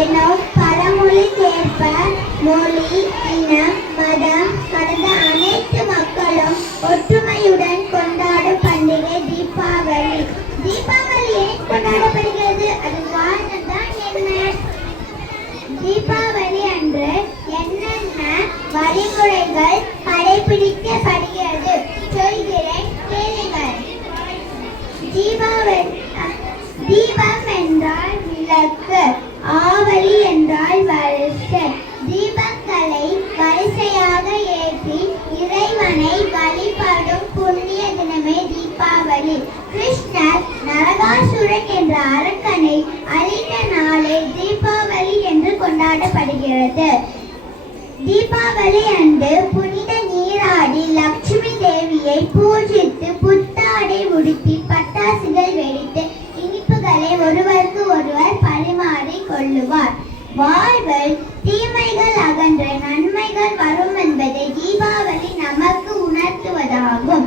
என்னும் பழமொழிக்கேற்ப மொழி, இனம், மதம் கடந்த அனைத்து மக்களும் ஒற்றுமையுடன் கொண்டாடும் பண்டிகை தீபாவளி. தீபாவளி ஏன் கொண்டாடப்படுகிறது? அது காரணம் தான் என்ன? தீபாவளி அன்று என்னென்ன வழிமுறைகள் கடைபிடிக்கப்படுகிறது சொல்கிறேன் கேளுங்கள். தீபம் என்றால் விளக்கு, ஆவலி என்றால் வரிசை. தீபங்களை வரிசையாக ஏற்றி இறைவனை வழிபடும் புண்ணிய தினமே தீபாவளி. கிருஷ்ணர் நரகாசுரன் என்ற அரக்கனை அழித்த நாளே தீபாவளி என்று கொண்டாடப்படுகிறது. தீபாவளி அன்று புனித நீராடி லட்சுமி தேவியை பூஜித்து புத்தாடை உடுத்தி பட்டாசுகள் வெடித்து இனிப்புகளை ஒருவருக்கு ஒருவர் பரிமாறி கொள்ளுவார். வாழ்வில் தீமைகள் அகன்ற நன்மைகள் வரும் என்பதை தீபாவளி நமக்கு உணர்த்துவதாகும்.